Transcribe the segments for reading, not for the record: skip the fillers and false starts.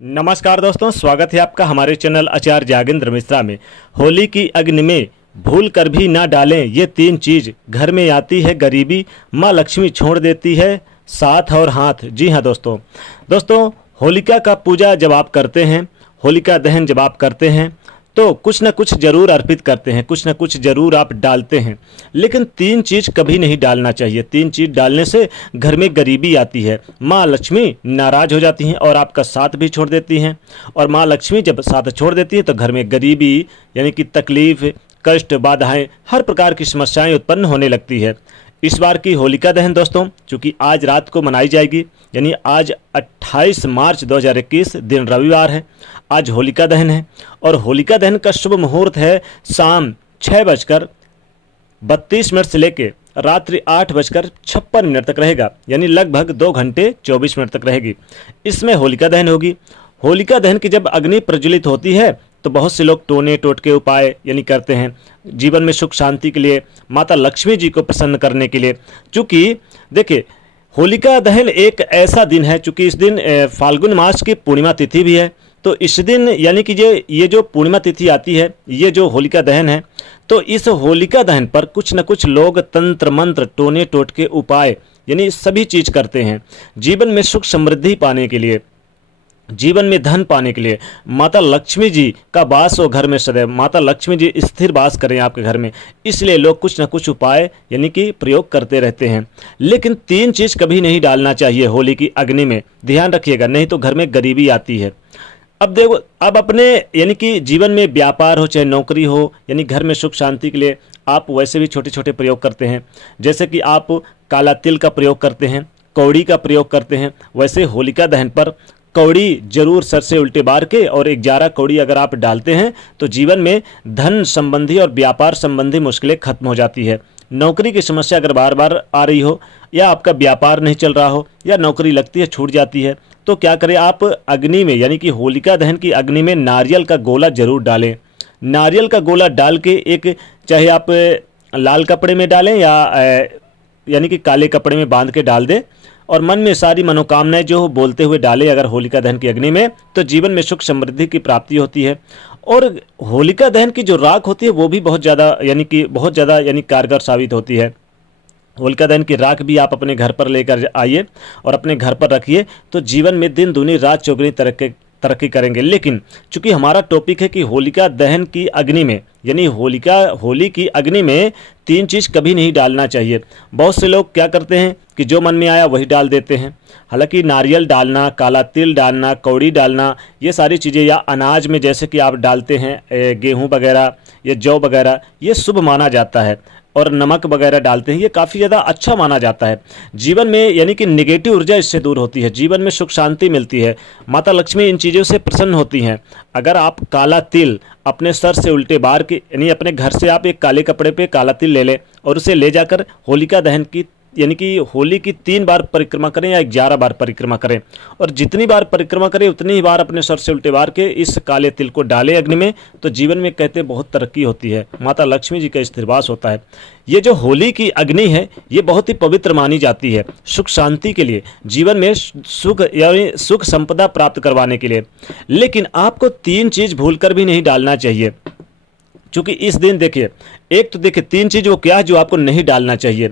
नमस्कार दोस्तों, स्वागत है आपका हमारे चैनल आचार्य जागेंद्र मिश्रा में। होली की अग्नि में भूल कर भी ना डालें ये तीन चीज। घर में आती है गरीबी, माँ लक्ष्मी छोड़ देती है साथ और हाथ। जी हाँ दोस्तों, होलिका का पूजा जब आप करते हैं, होलिका दहन जब आप करते हैं तो कुछ ना कुछ जरूर अर्पित करते हैं, कुछ ना कुछ जरूर आप डालते हैं। लेकिन तीन चीज कभी नहीं डालना चाहिए। तीन चीज डालने से घर में गरीबी आती है, माँ लक्ष्मी नाराज हो जाती हैं और आपका साथ भी छोड़ देती हैं। और माँ लक्ष्मी जब साथ छोड़ देती है तो घर में गरीबी यानी कि तकलीफ, कष्ट, बाधाएं, हर प्रकार की समस्याएं उत्पन्न होने लगती है। इस बार की होलिका दहन दोस्तों चूंकि आज रात को मनाई जाएगी, यानी आज 28 मार्च 2021 दिन रविवार है। आज होलिका दहन है और होलिका दहन का शुभ मुहूर्त है शाम 6:32 से लेके रात्रि 8:56 तक रहेगा, यानी लगभग 2 घंटे 24 मिनट तक रहेगी। इसमें होलिका दहन होगी। होलिका दहन की जब अग्नि प्रज्वलित होती है तो बहुत से लोग टोने टोटके उपाय यानी करते हैं जीवन में सुख शांति के लिए, माता लक्ष्मी जी को प्रसन्न करने के लिए। चूँकि देखिए, होलिका दहन एक ऐसा दिन है, चूँकि इस दिन फाल्गुन मास की पूर्णिमा तिथि भी है। तो इस दिन यानी कि ये जो पूर्णिमा तिथि आती है, ये जो होलिका दहन है, तो इस होलिका दहन पर कुछ न कुछ लोग तंत्र मंत्र, टोने टोटके उपाय यानी सभी चीज़ करते हैं जीवन में सुख समृद्धि पाने के लिए, जीवन में धन पाने के लिए। माता लक्ष्मी जी का वास हो घर में सदैव, माता लक्ष्मी जी स्थिर वास करें आपके घर में, इसलिए लोग कुछ न कुछ उपाय यानी कि प्रयोग करते रहते हैं। लेकिन तीन चीज़ कभी नहीं डालना चाहिए होली की अग्नि में, ध्यान रखिएगा, नहीं तो घर में गरीबी आती है। अब देखो, अब अपने यानी कि जीवन में व्यापार हो चाहे नौकरी हो, यानी घर में सुख शांति के लिए आप वैसे भी छोटे छोटे प्रयोग करते हैं, जैसे कि आप काला तिल का प्रयोग करते हैं, कौड़ी का प्रयोग करते हैं। वैसे होलिका दहन पर कौड़ी जरूर सर से उल्टे बार के और 11 कौड़ी अगर आप डालते हैं तो जीवन में धन संबंधी और व्यापार संबंधी मुश्किलें खत्म हो जाती है। नौकरी की समस्या अगर बार बार आ रही हो, या आपका व्यापार नहीं चल रहा हो, या नौकरी लगती है छूट जाती है, तो क्या करें, आप अग्नि में यानी कि होलिका दहन की अग्नि में नारियल का गोला जरूर डालें। नारियल का गोला डाल के एक, चाहे आप लाल कपड़े में डालें या यानी कि काले कपड़े में बांध के डाल दें, और मन में सारी मनोकामनाएं जो बोलते हुए डाले अगर होलिका दहन की अग्नि में, तो जीवन में सुख समृद्धि की प्राप्ति होती है। और होलिका दहन की जो राख होती है वो भी बहुत ज़्यादा यानी कारगर साबित होती है। होलिका दहन की राख भी आप अपने घर पर लेकर आइए और अपने घर पर रखिए, तो जीवन में दिन दूनी रात चौगुनी तरक्की करेंगे। लेकिन चूंकि हमारा टॉपिक है कि होलिका दहन की अग्नि में, यानी होली की अग्नि में तीन चीज़ कभी नहीं डालना चाहिए। बहुत से लोग क्या करते हैं कि जो मन में आया वही डाल देते हैं। हालांकि नारियल डालना, काला तिल डालना, कौड़ी डालना, ये सारी चीज़ें, या अनाज में जैसे कि आप डालते हैं गेहूँ वगैरह या जौ वगैरह, ये शुभ माना जाता है। और नमक वगैरह डालते हैं, ये काफ़ी ज़्यादा अच्छा माना जाता है जीवन में, यानी कि नेगेटिव ऊर्जा इससे दूर होती है, जीवन में सुख शांति मिलती है, माता लक्ष्मी इन चीज़ों से प्रसन्न होती हैं। अगर आप काला तिल अपने सर से उल्टे बार के, यानी अपने घर से आप एक काले कपड़े पे काला तिल ले लें और उसे ले जाकर होलिका दहन की यानी कि होली की 3 बार परिक्रमा करें या 11 बार परिक्रमा करें, और जितनी बार परिक्रमा करें उतनी ही बार अपने सर से उल्टे बार के इस काले तिल को डालें अग्नि में, तो जीवन में कहते बहुत तरक्की होती है, माता लक्ष्मी जी का स्थिरवास होता है। ये जो होली की अग्नि है ये बहुत ही पवित्र मानी जाती है सुख शांति के लिए, जीवन में सुख यानी सुख संपदा प्राप्त करवाने के लिए। लेकिन आपको तीन चीज़ भूल कर भी नहीं डालना चाहिए, क्योंकि इस दिन देखिए, एक तो देखिए तीन चीज़ वो क्या है जो आपको नहीं डालना चाहिए।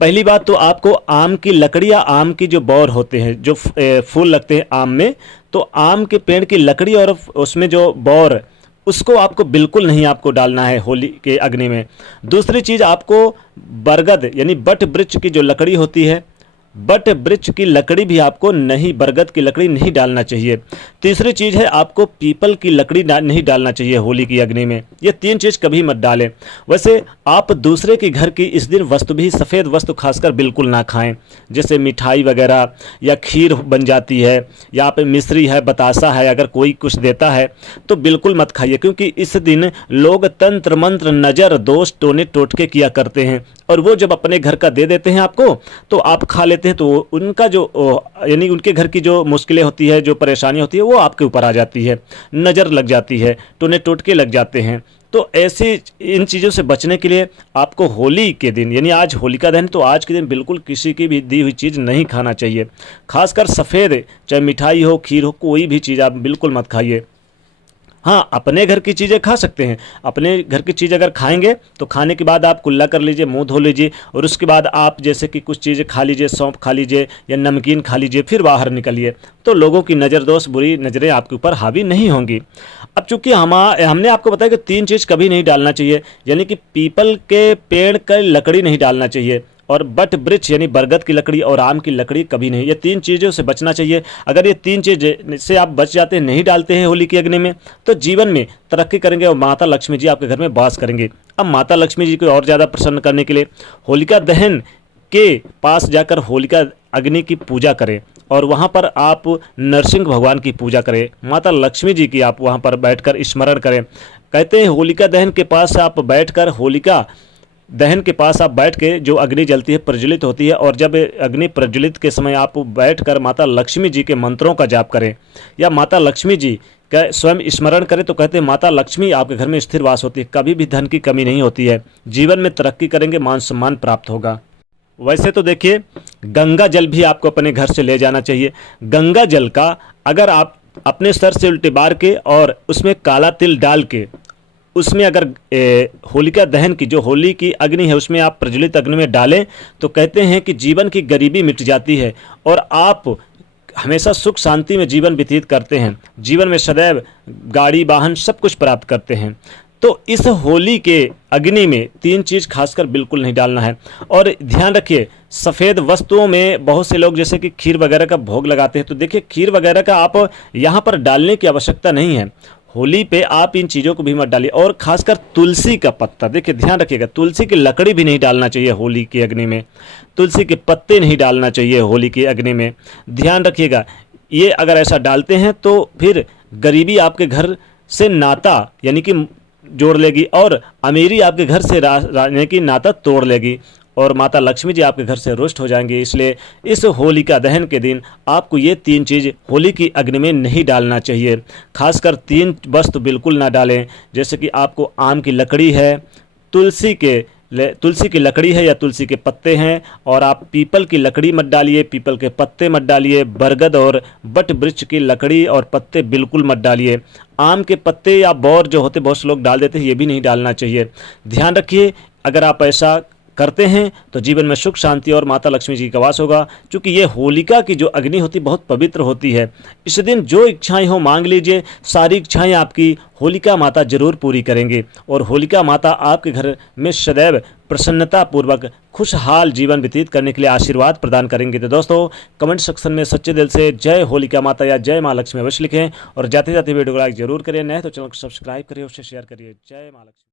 पहली बात तो आपको आम की लकड़ी या आम की जो बौर होते हैं, जो फूल लगते हैं आम में, तो आम के पेड़ की लकड़ी और उसमें जो बौर, उसको आपको बिल्कुल नहीं आपको डालना है होली के अग्नि में। दूसरी चीज़, आपको बरगद यानी बट वृक्ष की जो लकड़ी होती है, बट वृक्ष की लकड़ी भी आपको नहीं, बरगद की लकड़ी नहीं डालना चाहिए। तीसरी चीज़ है, आपको पीपल की लकड़ी नहीं डालना चाहिए होली की अग्नि में। ये तीन चीज़ कभी मत डालें। वैसे आप दूसरे के घर की इस दिन वस्तु भी, सफ़ेद वस्तु खासकर बिल्कुल ना खाएं, जैसे मिठाई वगैरह या खीर बन जाती है, या आप मिश्री है, बतासा है, अगर कोई कुछ देता है तो बिल्कुल मत खाइए, क्योंकि इस दिन लोग तंत्र मंत्र, नज़र, दोष, टोने टोटके किया करते हैं, और वो जब अपने घर का दे देते हैं आपको तो आप खा लेते हैं, तो उनका जो यानी उनके घर की जो मुश्किलें होती है, जो परेशानी होती है, वो आपके ऊपर आ जाती है, नज़र लग जाती है, टोने टोटके लग जाते हैं। तो ऐसी इन चीज़ों से बचने के लिए आपको होली के दिन, यानी आज होलिका दहन, तो आज के दिन बिल्कुल किसी की भी दी हुई चीज़ नहीं खाना चाहिए। खासकर सफ़ेद, चाहे मिठाई हो, खीर हो, कोई भी चीज़ आप बिल्कुल मत खाइए। हाँ, अपने घर की चीज़ें खा सकते हैं। अपने घर की चीज़ अगर खाएंगे तो खाने के बाद आप कुल्ला कर लीजिए, मुंह धो लीजिए, और उसके बाद आप जैसे कि कुछ चीज़ें खा लीजिए, सौंफ खा लीजिए या नमकीन खा लीजिए, फिर बाहर निकलिए, तो लोगों की नज़र दोष, बुरी नज़रें आपके ऊपर हावी नहीं होंगी। अब चूंकि हमने आपको बताया कि 3 चीज़ कभी नहीं डालना चाहिए, यानी कि पीपल के पेड़ का लकड़ी नहीं डालना चाहिए, और बट वृक्ष यानी बरगद की लकड़ी और आम की लकड़ी कभी नहीं। ये 3 चीज़ों से बचना चाहिए। अगर ये 3 चीज़ से आप बच जाते हैं, नहीं डालते हैं होली की अग्नि में, तो जीवन में तरक्की करेंगे और माता लक्ष्मी जी आपके घर में वास करेंगे। अब माता लक्ष्मी जी को और ज़्यादा प्रसन्न करने के लिए होलिका दहन के पास जाकर होलिका अग्नि की पूजा करें, और वहाँ पर आप नरसिंह भगवान की पूजा करें, माता लक्ष्मी जी की आप वहाँ पर बैठकर स्मरण करें। कहते हैं होलिका दहन के पास आप बैठकर, होलिका दहन के पास आप बैठ के जो अग्नि जलती है, प्रज्वलित होती है, और जब अग्नि प्रज्वलित के समय आप बैठकर माता लक्ष्मी जी के मंत्रों का जाप करें या माता लक्ष्मी जी का स्वयं स्मरण करें, तो कहते हैं माता लक्ष्मी आपके घर में स्थिर वास होती है, कभी भी धन की कमी नहीं होती है, जीवन में तरक्की करेंगे, मान सम्मान प्राप्त होगा। वैसे तो देखिए, गंगा जल भी आपको अपने घर से ले जाना चाहिए। गंगा जल का अगर आप अपने सर से उल्टे बार के और उसमें काला तिल डाल के उसमें अगर होलिका दहन की जो होली की अग्नि है उसमें आप प्रज्वलित अग्नि में डालें, तो कहते हैं कि जीवन की गरीबी मिट जाती है और आप हमेशा सुख शांति में जीवन व्यतीत करते हैं, जीवन में सदैव गाड़ी वाहन सब कुछ प्राप्त करते हैं। तो इस होली के अग्नि में 3 चीज़ खासकर बिल्कुल नहीं डालना है। और ध्यान रखिए, सफ़ेद वस्तुओं में बहुत से लोग जैसे कि खीर वगैरह का भोग लगाते हैं, तो देखिए खीर वगैरह का आप यहाँ पर डालने की आवश्यकता नहीं है। होली पे आप इन चीज़ों को भी मत डालिए। और खासकर तुलसी का पत्ता, देखिए ध्यान रखिएगा, तुलसी की लकड़ी भी नहीं डालना चाहिए होली की अग्नि में, तुलसी के पत्ते नहीं डालना चाहिए होली की अग्नि में। ध्यान रखिएगा, ये अगर ऐसा डालते हैं तो फिर गरीबी आपके घर से नाता यानी कि जोड़ लेगी, और अमीरी आपके घर से यानी कि नाता तोड़ लेगी, और माता लक्ष्मी जी आपके घर से रुष्ट हो जाएंगे। इसलिए इस होलिका दहन के दिन आपको ये 3 चीज़ होली की अग्नि में नहीं डालना चाहिए। खासकर 3 वस्तु बिल्कुल ना डालें, जैसे कि आपको आम की लकड़ी है, तुलसी की लकड़ी है या तुलसी के पत्ते हैं, और आप पीपल की लकड़ी मत डालिए, पीपल के पत्ते मत डालिए, बरगद और बट वृक्ष की लकड़ी और पत्ते बिल्कुल मत डालिए। आम के पत्ते या बौर जो होते बहुत से लोग डाल देते हैं, ये भी नहीं डालना चाहिए। ध्यान रखिए, अगर आप ऐसा करते हैं तो जीवन में सुख शांति और माता लक्ष्मी जी का वास होगा। क्योंकि ये होलिका की जो अग्नि होती बहुत पवित्र होती है। इस दिन जो इच्छाएं हो मांग लीजिए, सारी इच्छाएं आपकी होलिका माता जरूर पूरी करेंगे, और होलिका माता आपके घर में सदैव प्रसन्नता पूर्वक खुशहाल जीवन व्यतीत करने के लिए आशीर्वाद प्रदान करेंगे। तो दोस्तों, कमेंट सेक्शन में सच्चे दिल से जय होलिका माता या जय माँ लक्ष्मी अवश्य लिखें, और जाते जाते वीडियो को लाइक जरूर करें, नए तो चैनल को सब्सक्राइब करिए, उससे शेयर करिए। जय माँ लक्ष्मी।